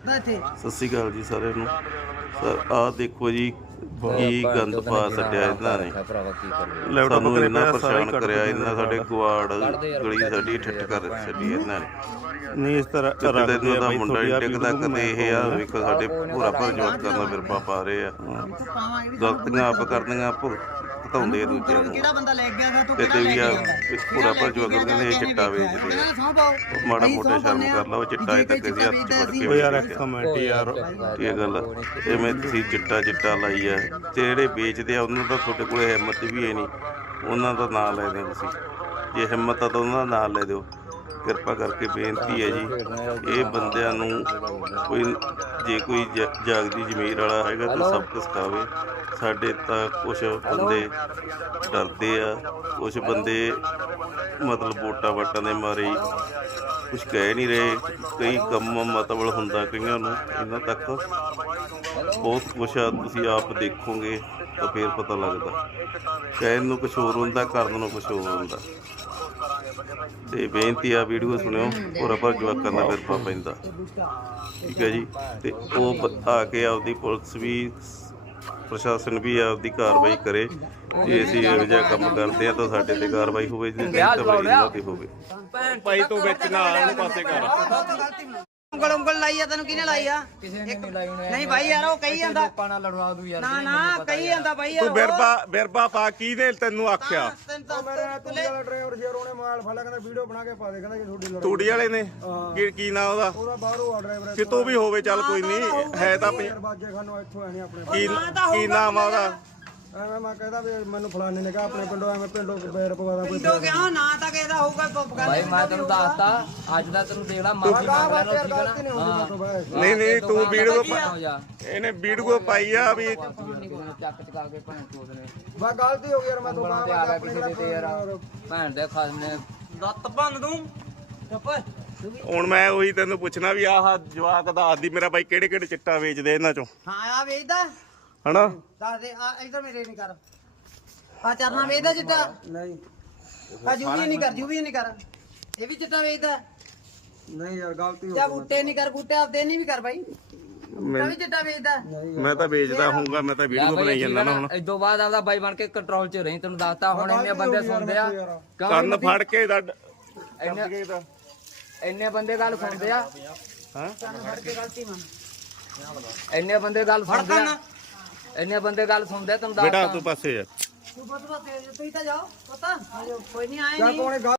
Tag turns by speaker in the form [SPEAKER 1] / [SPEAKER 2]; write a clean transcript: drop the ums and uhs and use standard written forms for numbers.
[SPEAKER 1] ਸਤਿ ਸ਼੍ਰੀ ਅਕਾਲ ਜੀ ਸਾਰਿਆਂ ਨੂੰ। ਸਰ ਆਹ ਦੇਖੋ ਜੀ ਕੀ ਗੰਦ ਪਾ ਛੱਡਿਆ ਇਹਨਾਂ ਨੇ। ਸਾਨੂੰ ਇੰਨਾ ਪਰੇਸ਼ਾਨ ਕਰਿਆ ਇਹਨਾਂ, ਸਾਡੇ ਗੁਆੜ ਗਲੀ ਸਾਡੀ ਠੱਠ ਕਰ ਛੱਡੀ ਇਹਨਾਂ ਨੇ।
[SPEAKER 2] ਨਹੀਂ ਇਸ ਤਰ੍ਹਾਂ
[SPEAKER 1] ਕਿਤੇ ਇਹਨਾਂ ਦਾ ਮੁੰਡਾ ਨਹੀਂ ਟਿਕਦਾ, ਕਦੇ ਇਹ ਆ ਵੇਖੋ ਸਾਡੇ ਭੂਰਾ ਭਰ ਜਵਾਕਾਂ ਦਾ ਬਿਰਪਾ ਪਾ ਰਹੇ ਆ। ਗਲਤੀਆਂ ਆਪ ਕਰਨੀਆਂ ਭੁਗਤਾਉਂਦੇ ਦੂਜਿਆਂ ਨੂੰ। ਕਿਤੇ ਵੀ ਆ ਭੂਰਾ ਭਰ ਜਵਾਕਾਂ ਕਹਿੰਦੇ ਇਹ ਚਿੱਟਾ ਵੇਚਦੇ ਆ। ਮਾੜਾ ਮੋਟਾ ਸ਼ਰਮ ਕਰ ਲਓ, ਚਿੱਟਾ ਇਹ ਤੱਕ ਅਸੀਂ ਹੱਥ 'ਚ ਫੜ ਕੇ
[SPEAKER 2] ਯਾਰ ਇੱਕ ਕਮੈਂਟ ਯਾਰ
[SPEAKER 1] ਇਹ ਗੱਲ ਐਵੇਂ ਤੁਸੀਂ ਚਿੱਟਾ ਲਾਈ ਆ। ਤੇ ਜਿਹੜੇ ਵੇਚਦੇ ਆ ਉਹਨਾਂ ਦਾ ਤੁਹਾਡੇ ਕੋਲ ਹਿੰਮਤ ਵੀ ਹੈ ਨਹੀਂ, ਉਹਨਾਂ ਦਾ ਨਾਂ ਲੈ ਦਿਓ ਤੁਸੀਂ। ਜੇ ਹਿੰਮਤ ਆ ਤਾਂ ਉਹਨਾਂ ਦਾ ਨਾਂ ਲੈ ਦਿਓ। ਕਿਰਪਾ ਕਰਕੇ ਬੇਨਤੀ ਹੈ ਜੀ, ਇਹ ਬੰਦਿਆਂ ਨੂੰ ਜੇ ਕੋਈ ਜਾਗਦੀ ਜ਼ਮੀਰ ਵਾਲਾ ਹੈਗਾ ਤਾਂ ਸਬਕ ਸਿਖਾਵੇ। ਸਾਡੇ ਤਾਂ ਕੁਛ ਬੰਦੇ ਡਰਦੇ ਆ, ਕੁਛ ਬੰਦੇ ਮਤਲਬ ਵੋਟਾਂ ਦੇ ਮਾਰੇ ਹੀ ਕੁਛ ਕਹਿ ਨਹੀਂ ਰਹੇ। ਕਈ ਕੰਮ ਮਤਲਬ ਹੁੰਦਾ ਕਈਆਂ ਨੂੰ, ਇਹਨਾਂ ਤੱਕ ਬਹੁਤ ਕੁਛ ਆ। ਤੁਸੀਂ ਆਪ ਦੇਖੋਗੇ ਤਾਂ ਫਿਰ ਪਤਾ ਲੱਗਦਾ। ਕਹਿਣ ਨੂੰ ਕੁਛ ਹੋਰ ਹੁੰਦਾ, ਕਰਨ ਨੂੰ ਕੁਛ ਹੋਰ ਹੁੰਦਾ। ਤੇ ਬੇਨਤੀ ਆ ਵੀਡੀਓ ਸੁਣਿਓ, ਪੂਰਾ ਭਰ ਜਵਾਕਾਂ ਦਾ ਬਿਰਪਾ ਪੈਂਦਾ, ਠੀਕ ਹੈ ਜੀ। ਤੇ ਉਹ ਆ ਕੇ ਆਪਦੀ ਪੁਲਿਸ ਵੀ ਪ੍ਰਸ਼ਾਸਨ ਵੀ ਆਪਦੀ ਕਾਰਵਾਈ ਕਰੇ। ਜੇ ਅਸੀਂ ਇਹੋ ਜਿਹਾ ਕੰਮ ਕਰਦੇ ਆ ਤਾਂ ਸਾਡੇ ਤੇ ਕਾਰਵਾਈ ਹੋਵੇ, ਜੇ ਨਹੀਂ ਤਾਂ ਇਹਨਾਂ ਤੇ ਹੋਵੇ।
[SPEAKER 2] ਭਾਈ ਤੂੰ ਵਿੱਚ ਨਾ ਉਹਨੂੰ ਪਾਸੇ ਕਰ।
[SPEAKER 3] ਉਂਗਲ ਲਾਈ ਆ, ਤੈਨੂੰ ਕਿਹਨੇ ਲਾਈ ਆ? ਕਿਸੇ ਨੇ ਨਹੀਂ ਲਾਈ। ਨਹੀਂ ਭਾਈ ਯਾਰ ਉਹ ਕਹੀ ਜਾਂਦਾ ਲੋਕਾਂ ਨਾਲ ਲੜਵਾ ਦੂ ਯਾਰ। ਨਾ ਕਹੀ ਜਾਂਦਾ ਭਾਈ ਯਾਰ।
[SPEAKER 2] ਤੂੰ ਬਿਰਬਾ ਪਾ ਕਿਹਨੇ ਤੈਨੂੰ ਆਖਿਆ?
[SPEAKER 4] ਮੇਰੇ ਤੂੜੀ ਵਾਲਾ ਡਰਾਈਵਰ ਸੀ, ਉਹਨੇ ਮੋਬਾਈਲ ਫੜ ਲਿਆ, ਕਹਿੰਦਾ ਵੀਡੀਓ ਬਣਾ ਕੇ ਪਾ ਦੇ, ਕਹਿੰਦਾ ਕਿ ਤੁਹਾਡੀ ਲੜਾਈ।
[SPEAKER 2] ਤੂੜੀ ਵਾਲੇ ਨੇ ਕੀ ਨਾਂ ਉਹਦਾ?
[SPEAKER 4] ਉਹਦਾ ਬਾਹਰੋਂ ਆ ਡਰਾਈਵਰ।
[SPEAKER 2] ਕਿਤੋਂ ਵੀ ਹੋਵੇ ਚੱਲ ਕੋਈ ਨਹੀਂ, ਹੈ ਤਾਂ
[SPEAKER 4] ਦਰਵਾਜ਼ੇ ਖਾਨੋਂ ਇੱਥੋਂ ਆਣੇ ਆਪਣੇ।
[SPEAKER 2] ਕੀ ਨਾਮ ਆ ਉਹਦਾ?
[SPEAKER 4] ਐਵੇਂ ਮੈਂ ਕਹਿੰਦਾ ਵੀ ਮੈਨੂੰ ਫਲਾਣੇ ਨੇ ਕਿਹਾ ਆਪਣੇ ਪਿੰਡੋਂ, ਐਵੇਂ ਪਿੰਡੋਂ ਬੈਰ ਪਵਾਦਾ ਕੋਈ।
[SPEAKER 3] ਪਿੰਡੋਂ ਗਿਆ ਨਾ ਤਾਂ ਕਿਹਦਾ ਹੋਊਗਾ।
[SPEAKER 5] ਭਾਈ ਮੈਂ ਤੈਨੂੰ ਦੱਸਤਾ ਅੱਜ ਦਾ ਤੈਨੂੰ ਦੇਖਣਾ ਮਾਫੀ ਮੰਗ ਲੈਣਾ, ਠੀਕ ਹੈ ਨਾ?
[SPEAKER 2] ਨਹੀਂ ਤੂੰ ਵੀਡੀਓ ਇਹਨੇ ਵੀਡੀਓ ਪਾਈ ਆ ਵੀ
[SPEAKER 5] ਚੱਕ ਚਕਾ ਕੇ ਭੈਣ ਚੋਦ ਨੇ
[SPEAKER 4] ਬਸ ਗਲਤੀ ਹੋ ਗਈ ਯਾਰ, ਮੈਂ ਤੋਂ
[SPEAKER 5] ਤੇ ਆ ਗਿਆ ਕਿਸੇ ਦੇ ਤੇ ਯਾਰ ਭੈਣ ਦੇ ਖਾਸ ਨੇ
[SPEAKER 3] ਲੱਤ ਭੰਨ ਦੂੰ। ਚੁੱਪ।
[SPEAKER 2] ਹੁਣ ਮੈਂ ਉਹੀ ਤੈਨੂੰ ਪੁੱਛਣਾ ਵੀ ਆਹ ਜਵਾਕ ਦਾ ਆਦੀ ਮੇਰਾ ਬਾਈ ਕਿਹੜੇ ਚਿੱਟਾ ਵੇਚਦੇ ਇਹਨਾਂ ਚੋਂ,
[SPEAKER 3] ਹਾਂ ਆ ਵੇਚਦਾ
[SPEAKER 2] ਹਨਾ?
[SPEAKER 3] ਦੱਸ ਦੇ। ਆ ਇਧਰ ਮੇਰੇ ਨਹੀਂ ਕਰ। ਆ ਚਰਨਾ ਵੇਚਦਾ ਚਿੱਟਾ?
[SPEAKER 4] ਨਹੀਂ
[SPEAKER 3] ਆ ਜੂਵੀ ਨਹੀਂ ਕਰ। ਇਹ ਵੀ ਚਿੱਟਾ ਵੇਚਦਾ?
[SPEAKER 4] ਨਹੀਂ ਯਾਰ ਗਲਤੀ ਹੋ
[SPEAKER 3] ਜਾਂ ਬੂਟੇ ਨਹੀਂ ਕਰ, ਬੂਟੇ ਆਪਦੇ ਨਹੀਂ ਵੀ ਕਰ ਭਾਈ। ਬੂਟਾ ਵੀ ਚਿੱਟਾ ਵੇਚਦਾ?
[SPEAKER 2] ਮੈਂ ਤਾਂ ਵੇਚਦਾ ਹੋਊਗਾ, ਮੈਂ ਤਾਂ ਵੀਡੀਓ ਬਣਾਈ ਜਾਂਦਾ ਨਾ। ਹੁਣ
[SPEAKER 5] ਇਸ ਤੋਂ ਬਾਅਦ ਆਪਦਾ ਬਾਈ ਬਣ ਕੇ ਕੰਟਰੋਲ 'ਚ ਰਹੀ, ਤੈਨੂੰ ਦੱਸਤਾ। ਹੁਣ ਇੰਨੇ ਬੰਦੇ ਸੁਣਦੇ ਆ,
[SPEAKER 2] ਕੰਨ ਫੜ ਕੇ
[SPEAKER 5] ਇੰਨੇ ਬੰਦੇ ਗੱਲ ਸੁਣਦੇ ਆ।
[SPEAKER 2] ਹਾਂ
[SPEAKER 3] ਫੜ ਕੇ ਗਲਤੀ ਮੰਨ।
[SPEAKER 5] ਇੰਨੇ ਬੰਦੇ ਗੱਲ ਸੁਣਦੇ ਆ, ਇੰਨੇ ਬੰਦੇ ਗੱਲ ਸੁਣਦੇ, ਤੈਨੂੰ ਦੱਸਤਾ।
[SPEAKER 2] ਬੇਟਾ ਤੂੰ ਪਾਸੇ ਯਾਰ।
[SPEAKER 3] ਤੂੰ ਬਸ ਤੁਸੀਂ ਤਾਂ ਜਾਓ ਪਤਾ ਕੋਈ ਨਹੀਂ ਆਏ
[SPEAKER 4] ਚੱਲ
[SPEAKER 3] ਨਹੀਂ।
[SPEAKER 4] ਕੋਣੇ